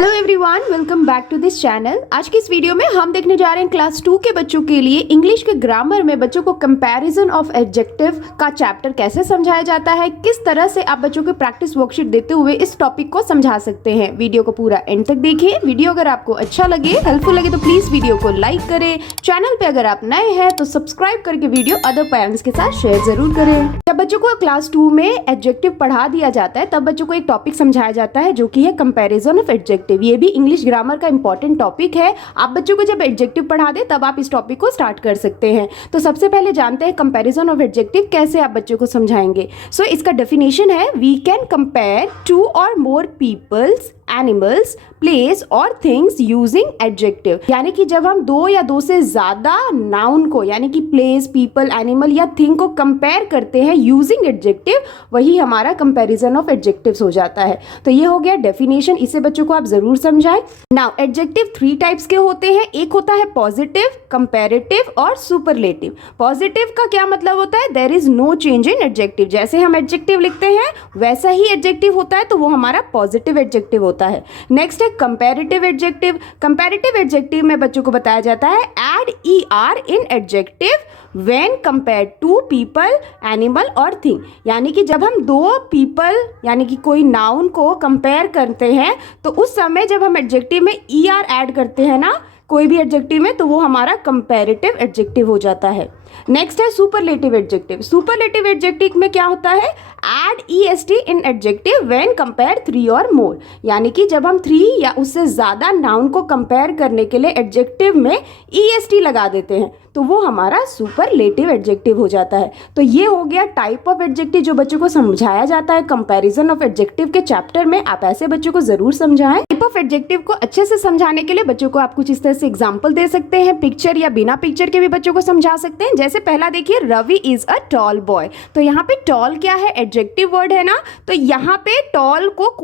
Hello everyone, welcome back to this channel. आज की इस वीडियो में हम देखने जा रहे हैं क्लास 2 के बच्चों के लिए इंग्लिश के ग्रामर में बच्चों को कंपैरिजन ऑफ एडजेक्टिव का चैप्टर कैसे समझाया जाता है, किस तरह से आप बच्चों को प्रैक्टिस वर्कशीट देते हुए इस टॉपिक को समझा सकते हैं। वीडियो को पूरा एंड तक देखिए। वीडियो अगर आपको अच्छा लगे, हेल्पफुल लगे तो प्लीज वीडियो को लाइक करें। चैनल पे अगर आप नए हैं तो सब्सक्राइब करके वीडियो अदर पेरेंट्स के साथ शेयर जरूर करें। जब बच्चों को क्लास 2 में एडजेक्टिव पढ़ा दिया जाता है तब बच्चों को एक टॉपिक समझाया जाता है जो कि है कंपैरिजन ऑफ एडजेक्टिव। ये भी इंग्लिश ग्रामर का इंपॉर्टेंट टॉपिक है। आप बच्चों को जब एडजेक्टिव पढ़ा दे तब आप इस टॉपिक को स्टार्ट कर सकते हैं। तो सबसे पहले जानते हैं कंपैरिजन ऑफ एडजेक्टिव कैसे आप बच्चों को समझाएंगे। सो इसका डेफिनेशन है, वी कैन कंपेयर टू और मोर पीपल्स, एनिमल्स, प्लेस और थिंग्स यूजिंग एडजेक्टिव। यानी कि जब हम दो या दो से ज्यादा नाउन को यानी कि प्लेस, पीपल, एनिमल या थिंग को कंपेयर करते हैं यूजिंग एडजेक्टिव, वही हमारा कंपैरिजन ऑफ एडजेक्टिव्स हो जाता है। तो ये हो गया डेफिनेशन, इसे बच्चों को आप जरूर समझाएं। नाउ एडजेक्टिव 3 टाइप्स के होते हैं। एक होता है पॉजिटिव, कंपैरेटिव और सुपरलेटिव। पॉजिटिव का क्या मतलब होता है? There is no change in adjective. जैसे हम एडजेक्टिव लिखते हैं वैसा ही एडजेक्टिव होता है, तो वो हमारा पॉजिटिव एडजेक्टिव होता है। नेक्स्ट है कंपैरेटिव एडजेक्टिव। कंपैरेटिव एडजेक्टिव में बच्चों को बताया जाता है add ER in adjective when compared to people, animal और थिंग। यानी कि जब हम दो पीपल यानी कि कोई नाउन को कंपेयर करते हैं तो उस समय जब हम एडजेक्टिव में ER ऐड करते हैं ना कोई भी एडजेक्टिव में, तो वो हमारा कंपैरेटिव एडजेक्टिव हो जाता है। नेक्स्ट है सुपरलेटिव एडजेक्टिव। सुपरलेटिव एडजेक्टिव में क्या होता है? Add EST in adjective when compare 3 और मोर। यानी कि जब हम 3 या उससे ज्यादा नाउन को कंपेयर करने के लिए एडजेक्टिव में EST लगा देते हैं तो वो हमारा सुपरलेटिव एडजेक्टिव हो जाता है। तो ये हो गया टाइप ऑफ एडजेक्टिव जो बच्चों को समझाया जाता है कंपैरिजन ऑफ एडजेक्टिव के चैप्टर में। आप ऐसे बच्चों को जरूर समझाएं। टाइप ऑफ एडजेक्टिव को अच्छे से समझाने के लिए बच्चों को आप कुछ इस तरह से एग्जाम्पल दे सकते हैं, पिक्चर या बिना पिक्चर के भी बच्चों को समझा सकते हैं। जैसे पहला देखिए, Ravi is a tall boy. तो यहाँ पे टॉल क्या है? एडजेक्टिव वर्ड है ना, तो यहाँ पे टॉल को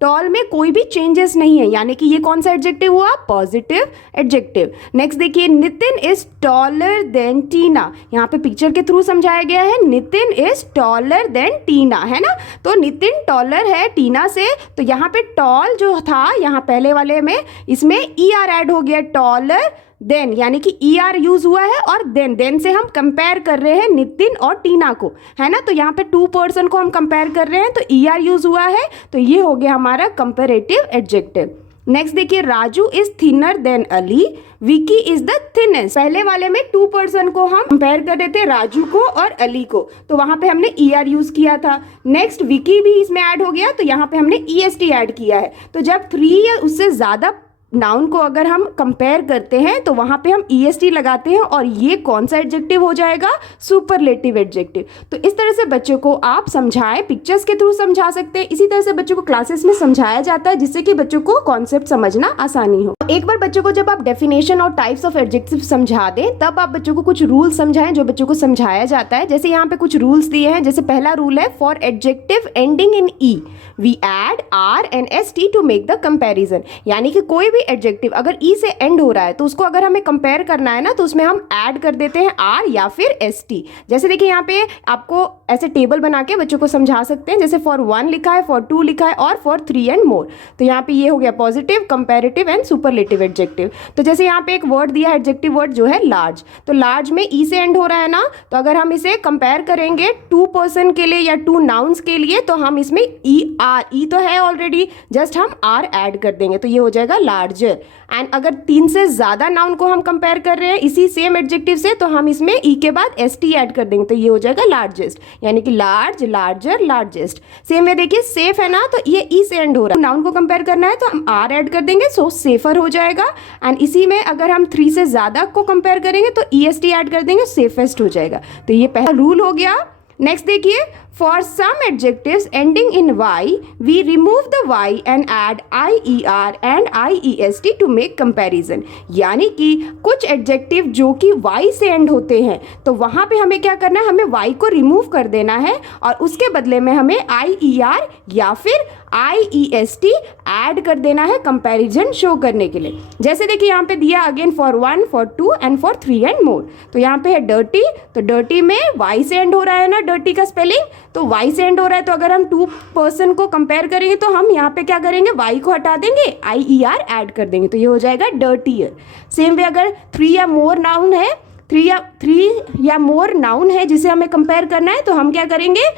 टॉल में कोई भी चेंजेस नहीं है, यानी कि ये कौन सा एडजेक्टिव हुआ? Positive adjective. नेक्स्ट देखिए, नितिन इज टॉलर देन टीना। यहाँ पे पिक्चर के थ्रू समझाया गया है नितिन इज टॉलर देन टीना, है ना। तो नितिन टॉलर है टीना से, तो यहाँ पे टॉल जो था यहाँ पहले वाले में इसमें ER ऐड हो गया, टॉलर देन, यानी कि ER यूज हुआ है और देन से हम कंपेयर कर रहे हैं नितिन और टीना को, है ना। तो यहाँ पे 2 पर्सन को हम कंपेयर कर रहे हैं तो ER यूज हुआ है, तो ये हो गया हमारा कंपैरेटिव एडजेक्टिव। नेक्स्ट देखिए, Raju is thinner than Ali, Vicky is the thinnest. पहले वाले में 2 पर्सन को हम कंपेयर कर रहे थे, राजू को और अली को, तो वहां पे हमने ER यूज किया था। नेक्स्ट विकी भी इसमें ऐड हो गया, तो यहाँ पे हमने EST ऐड किया है। तो जब 3 या उससे ज्यादा नाउन को अगर हम कंपेयर करते हैं तो वहां पे हम EST लगाते हैं और ये कौन सा एडजेक्टिव हो जाएगा? Superlative adjective. तो इस तरह से बच्चों को आप समझाएं, पिक्चर्स के थ्रू समझा सकते हैं। इसी तरह से बच्चों को क्लासेस में समझाया जाता है जिससे कि बच्चों को कॉन्सेप्ट समझना आसानी हो। एक बार बच्चों को जब आप डेफिनेशन और टाइप्स ऑफ एडजेक्टिव समझा दें तब आप बच्चों को कुछ रूल समझाएं जो बच्चों को समझाया जाता है। जैसे यहाँ पे कुछ रूल्स दिए हैं। जैसे पहला रूल है, for adjective ending in E we add R and ST to make the comparison. यानी कि कोई भी एडजेक्टिव अगर E से एंड हो रहा है तो उसको अगर हमें कंपेयर करना है ना तो उसमें हम ऐड कर देते हैं R या फिर ST। जैसे देखिए यहाँ पे आपको ऐसे टेबल बना के बच्चों को समझा सकते हैं। जैसे फॉर 1 लिखा है, फॉर 2 लिखा है और फॉर 3 एंड मोर। तो यहाँ पे ये हो गया positive, comparative and superlative adjective. तो जैसे यहाँ पे एक वर्ड दिया है एडजेक्टिव वर्ड जो है लार्ज, तो लार्ज में E से एंड हो रहा है ना, तो अगर हम इसे कंपेयर करेंगे 2 पर्सन के लिए या 2 नाउन्स के लिए तो हम इसमें E तो है ऑलरेडी, जस्ट हम R ऐड कर देंगे तो ये हो जाएगा लार्जर। एंड अगर 3 से ज्यादा नाउन को हम कंपेयर कर रहे हैं इसी सेम एडजेक्टिव से तो हम इसमें E के बाद ST ऐड कर देंगे तो ये हो जाएगा लार्जेस्ट, यानी कि लार्ज, लार्जर, लार्जेस्ट। सेम में देखिए सेफ है ना, तो ये E से एंड हो रहा है, नाउन को कंपेयर करना है तो हम R ऐड कर देंगे, सो सेफर हो जाएगा। एंड इसी में अगर हम 3 से ज्यादा को कंपेयर करेंगे तो EST ऐड कर देंगे, सेफेस्ट हो जाएगा। तो ये पहला रूल हो गया। नेक्स्ट देखिए, for some adjectives ending in Y we remove the Y and add IER and IEST to make comparison. यानी कि कुछ एडजेक्टिव जो कि Y से एंड होते हैं तो वहां पे हमें क्या करना है, हमें Y को रिमूव कर देना है और उसके बदले में हमें IER या फिर IEST ऐड कर देना है कंपैरिजन शो करने के लिए। जैसे देखिए यहाँ पे दिया again for 1, for 2 and for 3 and more. तो यहाँ पे है डर्टी, तो डर्टी में वाई से एंड हो रहा है ना, डर्टी का स्पेलिंग, तो वाई से एंड हो रहा है। तो अगर हम 2 पर्सन को कंपेयर करेंगे तो हम यहाँ पे क्या करेंगे, वाई को हटा देंगे, IER ऐड कर देंगे, तो ये हो जाएगा डर्टियर। सेम वे अगर 3 या मोर नाउन है, 3 या मोर नाउन है जिसे हमें कंपेयर करना है, तो हम क्या करेंगे,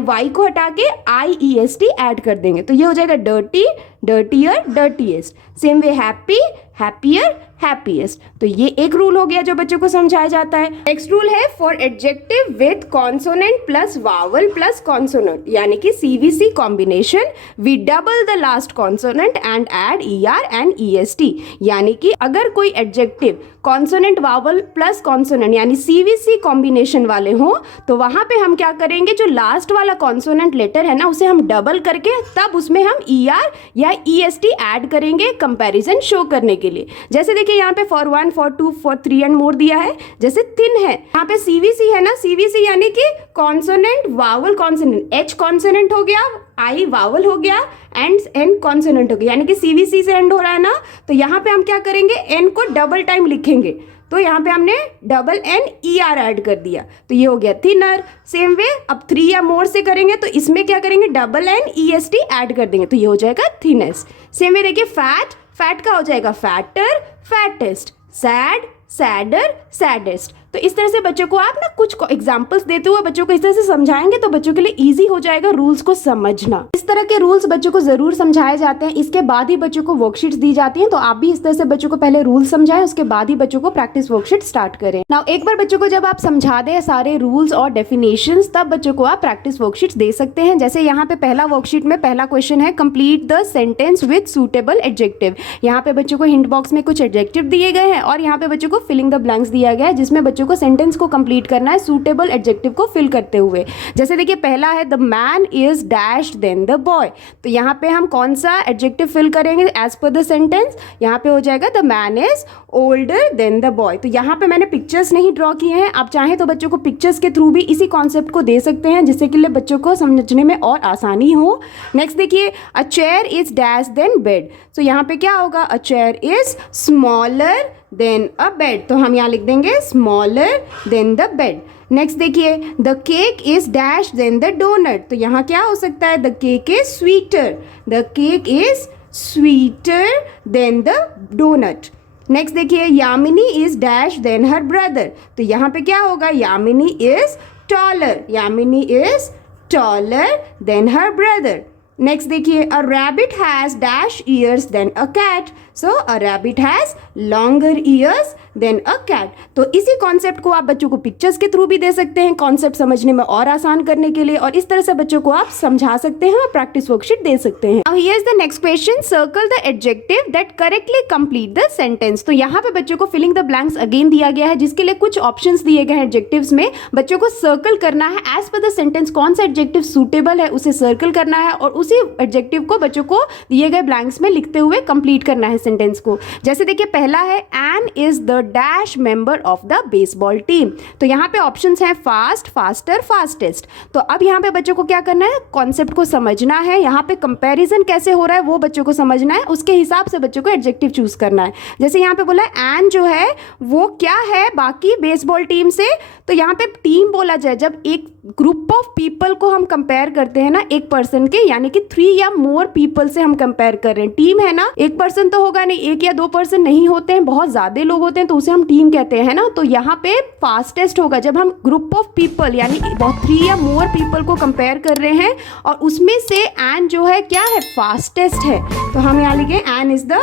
वाई को हटा के IEST ऐड कर देंगे, तो ये हो जाएगा dirty, dirtier, dirtiest. Same way happy, happier, happiest. तो ये एक रूल हो गया जो बच्चों को समझाया जाता है। नेक्स्ट रूल है for adjective with consonant plus vowel plus consonant, यानी कि CVC combination, we double the last consonant and add ER and EST। यानी कि अगर कोई adjective consonant vowel plus consonant यानी CVC कॉम्बिनेशन वाले हों, तो वहां पे हम क्या करेंगे, जो लास्ट वाला कॉन्सोनेंट लेटर है ना, उसे हम डबल करके तब उसमें हम ER या EST ऐड करेंगे कंपैरिजन शो करने के लिए। जैसे देखिए यहाँ पे for 1, for 2, for 3 and more दिया है। जैसे थिन है, यहाँ पे CVC है ना, CVC यानी कि consonant vowel consonant, H consonant हो गया, I वावल हो गया एंड N कॉन्सोनेंट हो गया, यानी कि CVC से एंड हो रहा है ना, तो यहाँ पे हम क्या करेंगे, N को डबल टाइम लिखेंगे, तो यहाँ पे हमने डबल NER ऐड कर दिया, तो ये हो गया थिनर। सेम वे अब 3 या मोर से करेंगे तो इसमें क्या करेंगे, डबल NEST ऐड कर देंगे, तो ये हो जाएगा थिनेस्ट। सेम वे देखिए फैट, फैट का हो जाएगा fatter, fattest, sad, sadder, saddest. तो इस तरह से बच्चों को आप ना कुछ एग्जांपल्स देते हुए बच्चों को इस तरह से समझाएंगे तो बच्चों के लिए इजी हो जाएगा रूल्स को समझना। इस तरह के रूल्स बच्चों को जरूर समझाए जाते हैं, इसके बाद ही बच्चों को वर्कशीट्स दी जाती हैं। तो आप भी इस तरह से बच्चों को पहले रूल समझाएं, उसके बाद ही बच्चों को प्रैक्टिस वर्कशीट स्टार्ट करें। नाउ एक बार बच्चों को जब आप समझा दें सारे रूल्स और डेफिनेशंस, तब बच्चों को आप प्रैक्टिस वर्कशीट्स दे सकते हैं। जैसे यहाँ पे पहला वर्कशीट में पहला क्वेश्चन है, complete the sentence with suitable adjective. यहाँ पे बच्चों को हिंट बॉक्स में कुछ एडजेक्टिव दिए गए हैं और यहाँ पे बच्चों को फिलिंग द ब्लैंक्स दिया गया है, जिसमें बच्चों को सेंटेंस को कंप्लीट करना है सूटेबल एडजेक्टिव को फिल करते हुए। जैसे देखिए पहला है the man is dash than the boy, तो यहाँ पे हम कौन सा एडजेक्टिव फिल करेंगे एज पर द सेंटेंस, यहाँ पे हो जाएगा the man is older than the boy. तो यहाँ पे मैंने पिक्चर्स नहीं ड्रॉ किए हैं, आप चाहें तो बच्चों को पिक्चर्स के थ्रू भी इसी कॉन्सेप्ट को दे सकते हैं, जिससे कि लिए बच्चों को समझने में और आसानी हो। नेक्स्ट देखिए a chair is dash than bed, तो यहाँ पे क्या होगा, a chair is smaller than a bed, तो हम यहाँ लिख देंगे smaller than the bed. Next देखिए the cake is dash than the donut, तो यहाँ क्या हो सकता है, the cake is sweeter, the cake is sweeter than the donut. Next देखिए Yamini is dash than her brother, तो यहाँ पे क्या होगा, Yamini is taller, Yamini is taller than her brother. Next देखिए a rabbit has dash ears than a cat, so a rabbit has longer ears than a cat. तो इसी concept को आप बच्चों को पिक्चर्स के थ्रू भी दे सकते हैं, कॉन्सेप्ट समझने में और आसान करने के लिए, और इस तरह से बच्चों को आप समझा सकते हैं और प्रैक्टिस वर्कशीट दे सकते हैं। Now here is the next question, circle the adjective that correctly complete the sentence. तो यहाँ पे बच्चों को फिलिंग द ब्लैंक्स अगेन दिया गया है, जिसके लिए कुछ ऑप्शंस दिए गए हैं एडजेक्टिव्स में, बच्चों को सर्कल करना है एज पर द सेंटेंस, कौन सा एडजेक्टिव सूटेबल है उसे सर्कल करना है और उसी एडजेक्टिव को बच्चों को दिए गए ब्लैंक्स में लिखते हुए कंप्लीट करना है सेंटेंस को। जैसे देखिए पहला है Ann is the dash member of the baseball team, तो यहाँ पे ऑप्शंस हैं फास्ट, फास्टर, फास्टेस्ट। तो अब यहाँ पे बच्चों को क्या करना है, कॉन्सेप्ट को समझना है, यहाँ पे कंपैरिजन कैसे हो रहा है वो बच्चों को समझना है, उसके हिसाब से बच्चों को एडजेक्टिव चूज करना है। जैसे यहाँ पे बोला है एन जो है वो क्या है बाकी बेसबॉल टीम से, तो यहाँ पे टीम बोला जाए जब एक ग्रुप ऑफ पीपल को हम कंपेयर करते हैं ना एक पर्सन के, यानी कि 3 या मोर पीपल से हम कंपेयर कर रहे हैं। टीम है ना, एक पर्सन तो होगा नहीं, 1 या 2 पर्सन नहीं होते हैं, बहुत ज्यादा लोग होते हैं, तो उसे हम टीम कहते हैं ना। तो यहाँ पे फास्टेस्ट होगा जब हम ग्रुप ऑफ पीपल यानी 3 या मोर पीपल को कंपेयर कर रहे हैं और उसमें से एन जो है क्या है, फास्टेस्ट है, तो हम यहाँ लिखे Ann is the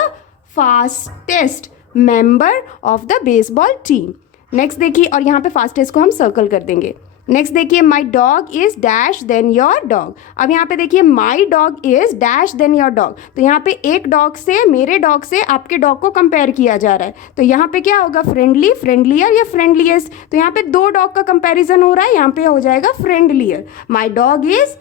fastest member of the baseball team. Next देखिए, और यहाँ पे फास्टेस्ट को हम सर्कल कर देंगे। नेक्स्ट देखिए my dog is dash than your dog, अब यहाँ पे देखिए my dog is dash than your dog, तो यहाँ पे एक डॉग से, मेरे डॉग से आपके डॉग को कंपेयर किया जा रहा है, तो यहाँ पे क्या होगा, फ्रेंडली, फ्रेंडलियर या फ्रेंडलीएस्ट, तो यहाँ पे 2 डॉग का कंपेरिजन हो रहा है, यहाँ पे हो जाएगा friendlier. My dog is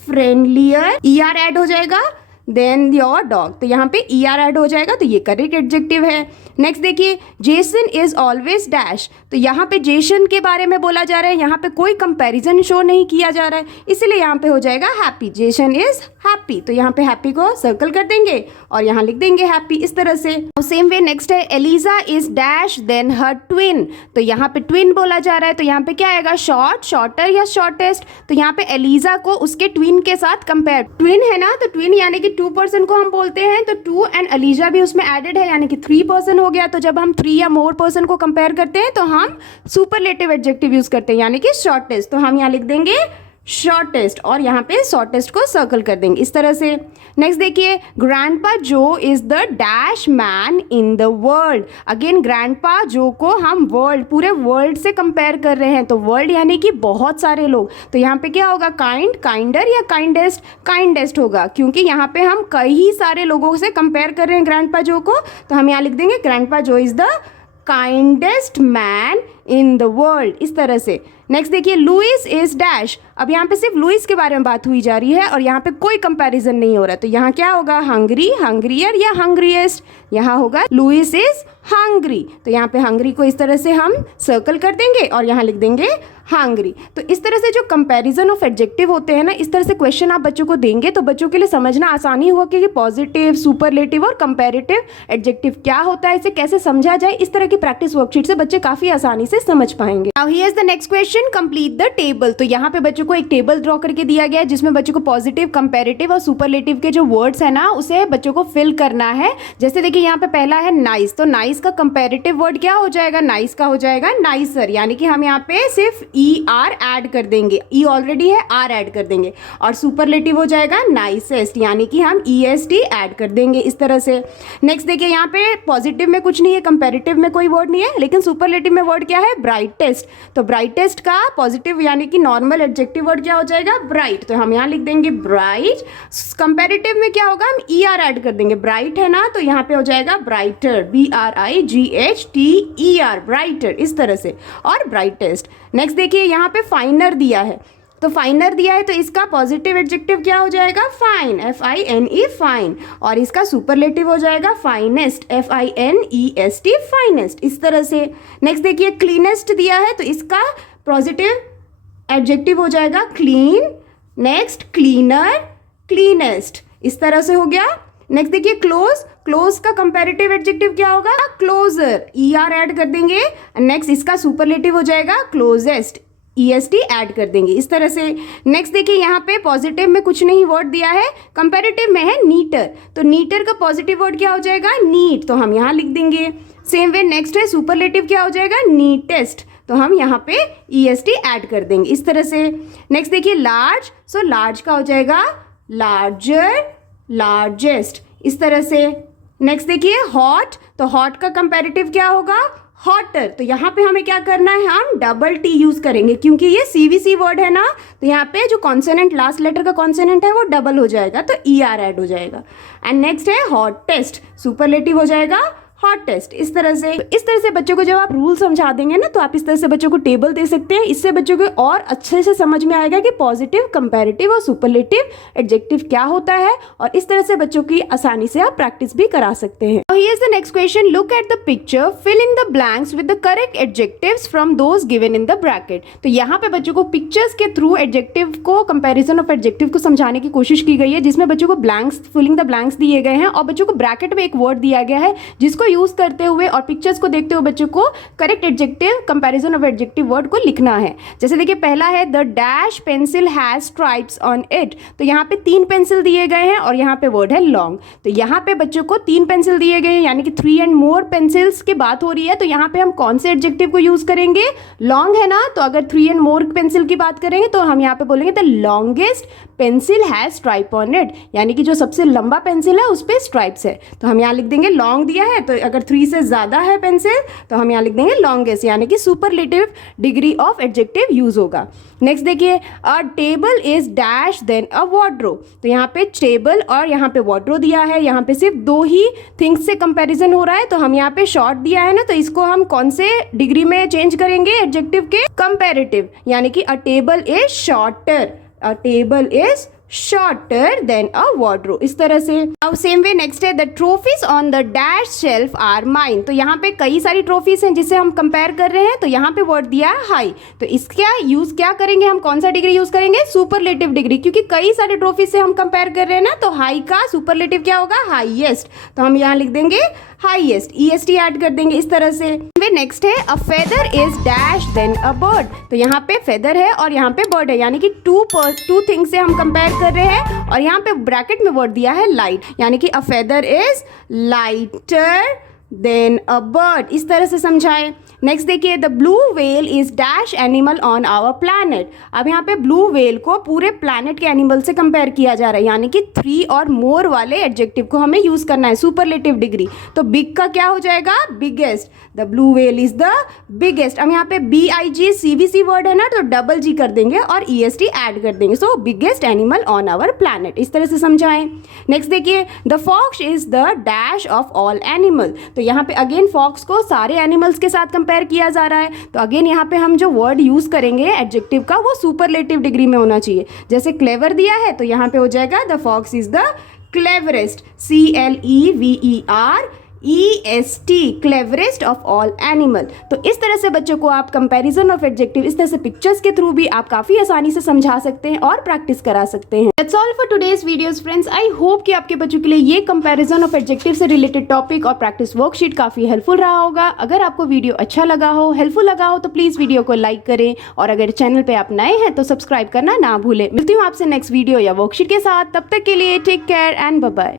friendlier, ER add हो जाएगा, देन योर डॉग, तो यहाँ पे ER ऐड हो जाएगा, तो ये करेक्ट एडजेक्टिव है। नेक्स्ट देखिए, जेसन इज ऑलवेज डैश, तो यहाँ पे जेसन के बारे में बोला जा रहा है, यहाँ पे कोई कंपैरिजन शो नहीं किया जा रहा है, इसलिए यहाँ पे हो जाएगा हैप्पी। जेसन इज हैप्पी, तो यहाँ पे हैप्पी को सर्कल कर देंगे और यहाँ लिख देंगे हैप्पी, इस तरह से। सेम वे नेक्स्ट है, Eliza is dash than her twin, तो यहाँ पे ट्विन बोला जा रहा है, तो यहाँ पे क्या आएगा, शॉर्ट, शॉर्टर या शॉर्टेस्ट, तो यहाँ पे एलिजा को उसके ट्विन के साथ कंपेयर, ट्विन है ना, तो ट्विन यानी कि 2 पर्सन को हम बोलते हैं, तो 2 एंड एलिजा भी उसमें एडेड है, यानी कि 3 पर्सन हो गया। तो जब हम 3 या मोर पर्सन को कंपेयर करते हैं तो हम सुपरलेटिव एडजेक्टिव यूज करते हैं, यानी कि शॉर्टेस्ट, तो हम यहाँ लिख देंगे शॉर्टेस्ट और यहाँ पे शॉर्टेस्ट को सर्कल कर देंगे, इस तरह से। नेक्स्ट देखिए, ग्रैंडपा जो is the dash man in the world, again grandpa जो को हम वर्ल्ड, पूरे वर्ल्ड से कंपेयर कर रहे हैं, तो वर्ल्ड यानी कि बहुत सारे लोग, तो यहाँ पे क्या होगा, काइंड, काइंडर या काइंडेस्ट, काइंडेस्ट होगा, क्योंकि यहाँ पे हम कई सारे लोगों से कंपेयर कर रहे हैं ग्रैंडपा जो को, तो हम यहाँ लिख देंगे ग्रैंडपा जो is the kindest man in the world, इस तरह से। नेक्स्ट देखिए, लुइस इज डैश, अब यहाँ पे सिर्फ लुइस के बारे में बात हुई जा रही है और यहाँ पे कोई कंपैरिजन नहीं हो रहा, तो यहाँ क्या होगा, हंग्री, हंग्रियर या हंग्रीएस्ट, यहाँ होगा लुइस इज हंग्री, तो यहाँ पे हंग्री को इस तरह से हम सर्कल कर देंगे और यहाँ लिख देंगे हंग्री। तो इस तरह से जो कंपैरिजन ऑफ एडजेक्टिव होते हैं ना, इस तरह से क्वेश्चन आप बच्चों को देंगे तो बच्चों के लिए समझना आसानी होगा कि पॉजिटिव, सुपरलेटिव और कंपैरेटिव एडजेक्टिव क्या होता है, इसे कैसे समझा जाए। इस तरह की प्रैक्टिस वर्कशीट से बच्चे काफी आसानी से समझ पाएंगे। Now here is the next question, complete the table. तो यहाँ पे बच्चों को एक टेबल ड्रॉ करके दिया गया है जिसमें बच्चों को पॉजिटिव, कंपैरेटिव और सुपरलेटिव के जो वर्ड्स है ना, उसे बच्चों को फिल करना है। जैसे देखिए यहाँ पे पहला है नाइस, तो नाइस का कंपैरेटिव वर्ड क्या हो जाएगा, नाइस का हो जाएगा नाइसर, यानी कि हम यहाँ पे सिर्फ ER ऐड कर देंगे, E ऑलरेडी है, R ऐड कर देंगे, और सुपरलेटिव हो जाएगा नाइसेस्ट, यानी कि हम EST ऐड कर देंगे, इस तरह से। नेक्स्ट देखिए, यहाँ पे पॉजिटिव में कुछ नहीं है, कंपैरेटिव में कोई वर्ड नहीं है, लेकिन सुपरलेटिव में वर्ड क्या है, ब्राइटेस्ट, तो ब्राइटेस्ट का पॉजिटिव यानी कि नॉर्मल एडजेक्टिव वर्ड क्या हो जाएगा, ब्राइट, तो हम यहाँ लिख देंगे ब्राइट। कंपैरेटिव में क्या होगा, हम ER ऐड कर देंगे, ब्राइट है ना, तो यहाँ पे हो जाएगा ब्राइटर, BRIGHTER, ब्राइटर, इस तरह से, और ब्राइटेस्ट। नेक्स्ट देखिए, यहाँ पे फाइनर दिया है, तो फाइनर दिया है तो इसका पॉजिटिव एडजेक्टिव क्या हो जाएगा, फाइन, FINE, फाइन, और इसका सुपरलेटिव हो जाएगा फाइनेस्ट, FINEST, फाइनेस्ट, इस तरह से। नेक्स्ट देखिए, क्लीनेस्ट दिया है तो इसका पॉजिटिव एडजेक्टिव हो जाएगा क्लीन, नेक्स्ट क्लीनर, क्लीनेस्ट, इस तरह से हो गया। नेक्स्ट देखिए, क्लोज, क्लोज का कंपैरेटिव एडजेक्टिव क्या होगा, क्लोजर, ER ऐड कर देंगे। नेक्स्ट इसका सुपरलेटिव हो जाएगा क्लोजेस्ट, EST ऐड कर देंगे, इस तरह से। नेक्स्ट देखिए, यहाँ पे पॉजिटिव में कुछ नहीं वर्ड दिया है, कंपैरेटिव में है नीटर, तो नीटर का पॉजिटिव वर्ड क्या हो जाएगा, नीट, तो हम यहाँ लिख देंगे। सेम वे नेक्स्ट है, सुपरलेटिव क्या हो जाएगा, नीटेस्ट, तो हम यहाँ पे EST ऐड कर देंगे, इस तरह से। नेक्स्ट देखिए, लार्ज, सो लार्ज का हो जाएगा लार्जर, लार्जेस्ट, इस तरह से। नेक्स्ट देखिए, हॉट, तो हॉट का कंपैरेटिव क्या होगा, हॉटर, तो यहाँ पे हमें क्या करना है, हम डबल T यूज करेंगे, क्योंकि ये CVC वर्ड है ना, तो यहाँ पे जो कॉन्सोनेंट, लास्ट लेटर का कॉन्सोनेंट है वो डबल हो जाएगा, तो ER ऐड हो जाएगा। एंड नेक्स्ट है हॉटेस्ट, सुपरलेटिव हो जाएगा हॉटेस्ट, इस तरह से। इस तरह से बच्चों को जब आप रूल समझा देंगे ना, तो आप इस तरह से बच्चों को टेबल दे सकते हैं, इससे बच्चों को और अच्छे से समझ में आएगा कि पॉजिटिव, कंपैरेटिव और सुपरलेटिव एडजेक्टिव क्या होता है, और इस तरह से बच्चों की आसानी से आप प्रैक्टिस भी करा सकते हैं। Here is the next question, look at the picture, fill in the blanks with the correct adjectives from those given in the bracket। तो यहाँ पे बच्चों को पिक्चर्स के थ्रू एडजेक्टिव को, कंपैरिजन ऑफ एडजेक्टिव को समझाने की कोशिश की गई है, जिसमें बच्चों को ब्लैंक्स, फिलिंग द ब्लैंक्स दिए गए हैं, और बच्चों को ब्रैकेट में एक वर्ड दिया गया है जिसको यूज करते हुए और पिक्चर्स को देखते हुए बच्चों को correct adjective, comparison of adjective word को लिखना है। जैसे देखिए, पहला है the dash pencil has stripes on it, तो यहाँ पे 3 पेंसिल दिए गए हैं और यहाँ पे वर्ड है लॉन्ग, तो यहाँ पे बच्चों को 3 पेंसिल दिए गए हैं, यानी कि 3 एंड मोर पेंसिल्स की बात हो रही है, तो यहाँ पे हम कौन से एडजेक्टिव को यूज करेंगे, लॉन्ग है ना, तो अगर 3 एंड मोर पेंसिल की बात करेंगे तो हम यहाँ पे बोलेंगे the longest pencil has stripe on it, यानी कि जो सबसे लंबा पेंसिल है उस पर स्ट्राइप्स है, तो हम यहाँ लिख देंगे लॉन्ग दिया है, तो अगर 3 से ज़्यादा है पेंसिल तो हम यहाँ लिख देंगे लॉन्गेस्ट, यानी कि superlative degree of adjective use होगा। नेक्स्ट देखिए, a table is dash than a wardrobe, तो यहाँ पे टेबल और यहाँ पे वार्डरोब दिया है, यहाँ पे सिर्फ 2 ही थिंग्स से कंपैरिजन हो रहा है, तो हम यहाँ पे शॉर्ट दिया है ना, तो इसको हम कौन से डिग्री में चेंज करेंगे, एडजेक्टिव के कंपैरेटिव, यानी कि a table is shorter, a table is shorter than a wardrobe, इस तरह से। अब सेम वे नेक्स्ट है the trophies on the dash shelf are mine. तो यहाँ पे कई सारी ट्रॉफीज हैं जिसे हम कंपेयर कर रहे हैं, तो यहाँ पे वर्ड दिया है हाई, तो इसका यूज क्या करेंगे हम, कौन सा डिग्री यूज करेंगे, सुपरलेटिव डिग्री, क्योंकि कई सारी ट्रॉफीज से हम कंपेयर कर रहे हैं ना, तो हाई का सुपरलेटिव क्या होगा, हाईएस्ट, तो हम यहाँ लिख देंगे हाईएस्ट, ईएसटी ऐड कर देंगे इस तरह से। नेक्स्ट है a feather is dash than a bird. तो यहाँ पे फेदर है और यहाँ पे बर्ड है, यानी कि टू थिंग्स से हम कंपेयर कर रहे हैं, और यहाँ पे ब्रैकेट में वर्ड दिया है लाइट, यानी कि a feather is lighter than a bird, इस तरह से समझाएं। नेक्स्ट देखिए the blue whale is dash animal on our planet. अब यहाँ पे ब्लू व्हेल को पूरे प्लैनेट के एनिमल से कंपेयर किया जा रहा है, यानी कि 3 और मोर वाले एडजेक्टिव को हमें यूज करना है, सुपरलेटिव डिग्री। तो बिग का क्या हो जाएगा, biggest, the blue whale is the biggest. अब यहाँ पे BIG CVC वर्ड है ना, तो डबल G कर देंगे और EST ऐड कर देंगे, so biggest animal on our planet, इस तरह से समझाएं। नेक्स्ट देखिए the fox is the dash of all animal. तो यहाँ पे अगेन फॉक्स को सारे एनिमल्स के साथ कंपेयर किया जा रहा है, तो अगेन यहाँ पे हम जो वर्ड यूज करेंगे एडजेक्टिव का, वो सुपरलेटिव डिग्री में होना चाहिए। जैसे क्लेवर दिया है तो यहाँ पे हो जाएगा the fox is the cleverest, CLEVEREST, cleverest of all animal. तो इस तरह से बच्चों को आप कंपैरिजन ऑफ एडजेक्टिव इस तरह से पिक्चर्स के थ्रू भी आप काफी आसानी से समझा सकते हैं और प्रैक्टिस करा सकते हैं। That's all for today's videos friends. I hope कि आपके बच्चों के लिए ये कंपैरिजन ऑफ एडजेक्टिव से रिलेटेड टॉपिक और प्रैक्टिस वर्कशीट काफी हेल्पफुल रहा होगा। अगर आपको वीडियो अच्छा लगा हो, हेल्पफुल लगा हो, तो प्लीज वीडियो को लाइक करें, और अगर चैनल पे आप नए हैं तो सब्सक्राइब करना ना भूलें। मिलती हूँ आपसे नेक्स्ट वीडियो या वर्कशीट के साथ, तब तक के लिए take care and bye bye.